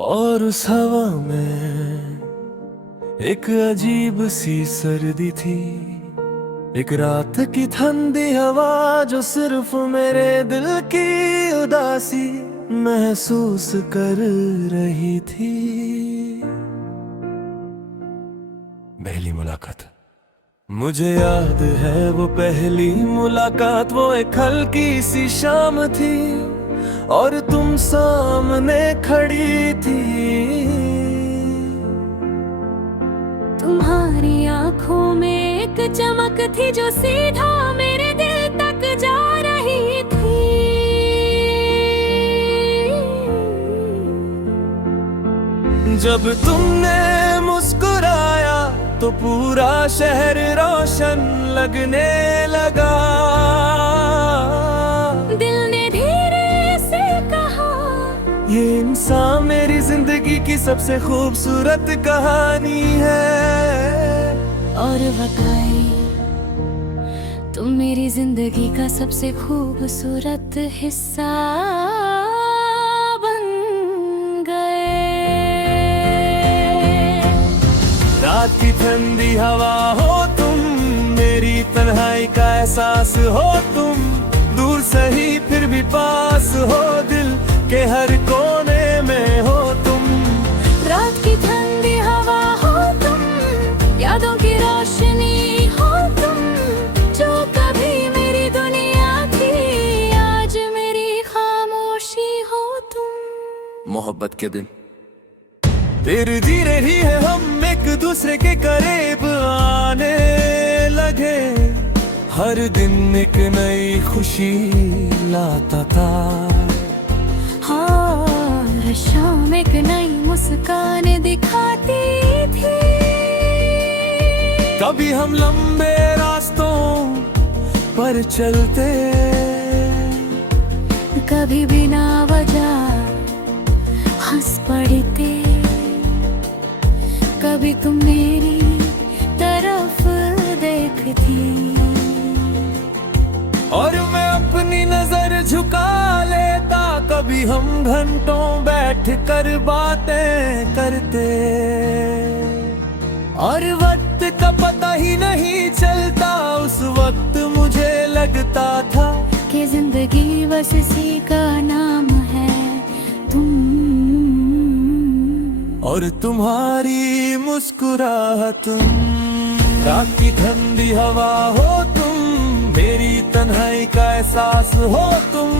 और उस हवा में एक अजीब सी सर्दी थी। एक रात की ठंडी हवा जो सिर्फ मेरे दिल की उदासी महसूस कर रही थी। पहली मुलाकात, मुझे याद है वो पहली मुलाकात। वो एक हल्की सी शाम थी और तुम सामने खड़ी थी। तुम्हारी आंखों में एक चमक थी जो सीधा मेरे दिल तक जा रही थी। जब तुमने मुस्कुराया तो पूरा शहर रोशन लगने लगा। दिल ने धीरे से कहा, ये इंसान मेरी जिंदगी की सबसे खूबसूरत कहानी है। और वाकई तुम मेरी जिंदगी का सबसे खूबसूरत हिस्सा बन गए। रात की ठंडी हवा हो तुम, मेरी तन्हाई का एहसास हो तुम। दूर सही फिर भी पास हो, दिल के हर कोने में हो तुम। रात की ठंडी हवा हो तुम, यादों की रोशनी हो तुम। जो कभी मेरी दुनिया थी, आज मेरी खामोशी हो तुम। मोहब्बत के दिन धीरे धीरे ही है हम एक दूसरे के करीब आने लगे। हर दिन एक नई खुशी लाता था। हाँ, हर शाम एक नई मुस्कान दिखाती थी। कभी हम लंबे रास्तों पर चलते, कभी बिना वजह हंस पड़ते। कभी तुम मेरी तरफ देखती और मैं अपनी नजर झुका लेता। कभी हम घंटों बैठ कर बातें करते और वक्त का पता ही नहीं चलता। उस वक्त मुझे लगता था कि जिंदगी बस इसी का नाम है, तुम। और तुम्हारी मुस्कुराहट तुम। रात की ठंडी हवा हो तुम, मेरी तन्हाई का एहसास हो तुम।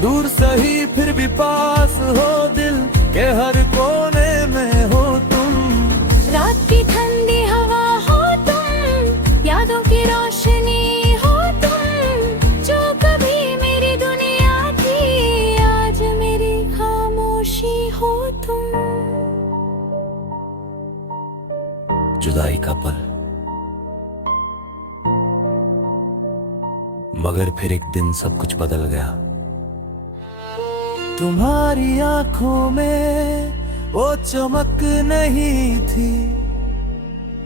दूर सही फिर भी पास हो, दिल के हर कोने में हो तुम। रात की ठंडी हवा हो तुम, यादों की रोशनी हो तुम। जो कभी मेरी दुनिया थी, आज मेरी खामोशी हो तुम। जुदाई का पल, मगर फिर एक दिन सब कुछ बदल गया। तुम्हारी आंखों में वो चमक नहीं थी,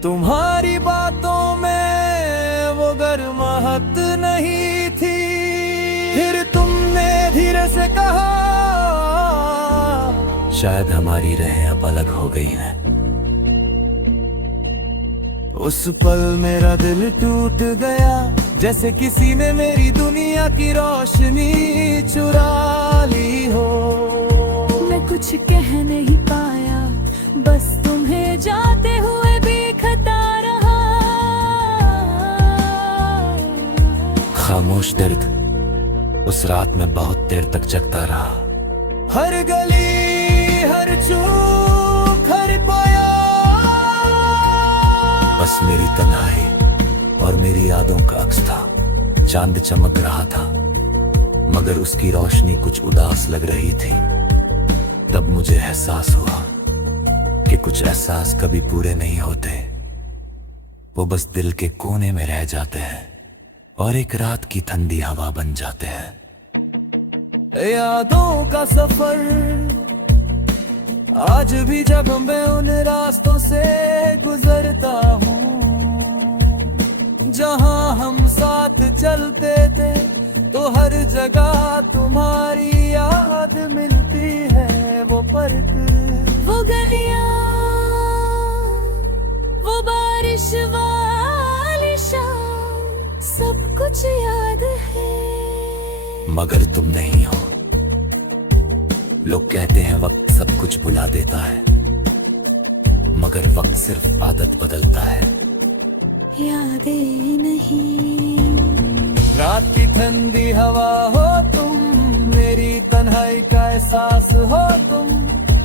तुम्हारी बातों में वो गर्माहट नहीं थी। फिर तुमने धीरे से कहा, शायद हमारी राहें अब अलग हो गई हैं। उस पल मेरा दिल टूट गया, जैसे किसी ने मेरी दुनिया की रोशनी चुरा ली हो। मैं कुछ कह नहीं पाया, बस तुम्हें जाते हुए देखता रहा। खामोश दर्द उस रात में बहुत देर तक जगता रहा। हर गली, हर चूक, हर पाया, बस मेरी तन्हाई और मेरी यादों का अक्स था। चांद चमक रहा था, मगर उसकी रोशनी कुछ उदास लग रही थी। तब मुझे एहसास हुआ कि कुछ एहसास कभी पूरे नहीं होते, वो बस दिल के कोने में रह जाते हैं और एक रात की ठंडी हवा बन जाते हैं। यादों का सफर आज भी जब मैं उन रास्तों से गुजरता हूँ, जहाँ हम साथ चलते थे, तो हर जगह तुम्हारी याद मिलती है। वो फर्क पहेलियां, वो बारिश वाली शाम, सब कुछ याद है। मगर तुम नहीं हो। लोग कहते हैं वक्त सब कुछ भुला देता है, मगर वक्त सिर्फ आदत बदलता है। यादें नहीं, रात की ठंडी हवा हो तुम, मेरी तन्हाई का एहसास हो तुम,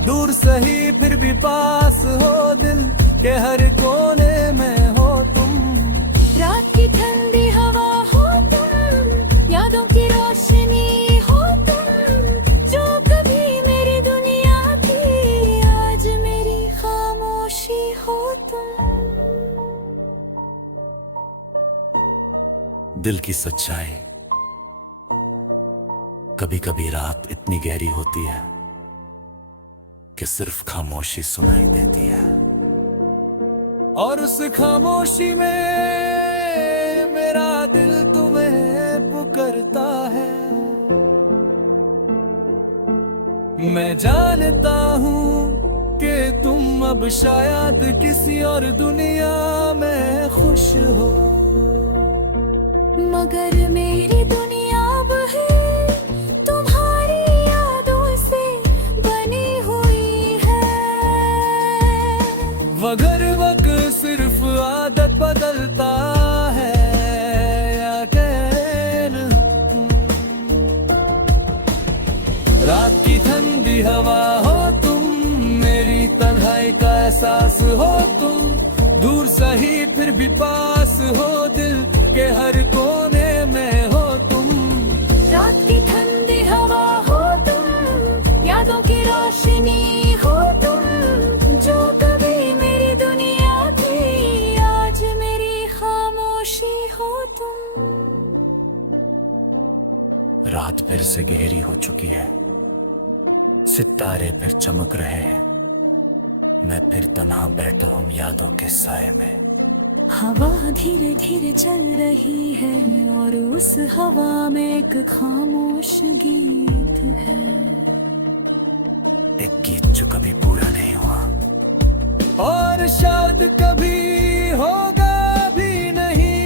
दूर सही फिर भी पास हो, दिल के हर कोने में हो तुम। रात की ठंडी हवा हो तुम, यादों की रोशनी हो तुम, जो कभी मेरी दुनिया थी, आज मेरी खामोशी हो तुम। दिल की सच्चाई, कभी कभी रात इतनी गहरी होती है कि सिर्फ खामोशी सुनाई देती है, और उस खामोशी में मेरा दिल तुम्हें पुकारता है। मैं जानता हूँ कि तुम अब शायद किसी और दुनिया में खुश हो, मगर मेरी दुनिया अब है तुम्हारी यादों से बनी हुई है। मगर वक्त सिर्फ आदत बदलता है, या कहना। रात की ठंडी हवा हो तुम, मेरी तन्हाई का एहसास हो तुम, दूर सही फिर भी पास हो, दिल के हर कोने में हो तुम। रात की ठंडी हवा हो तुम, यादों की रोशनी हो तुम, जो कभी मेरी दुनिया थी, आज मेरी खामोशी हो तुम। रात फिर से गहरी हो चुकी है, सितारे फिर चमक रहे हैं, मैं फिर तन्हा बैठा हूँ यादों के साए में। हवा धीरे धीरे चल रही है, और उस हवा में एक खामोश गीत है। एक गीत जो कभी पूरा नहीं हुआ, और शायद कभी होगा भी नहीं,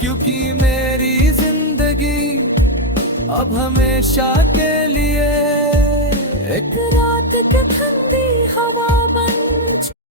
क्योंकि मेरी जिंदगी अब हमेशा के लिए एक रात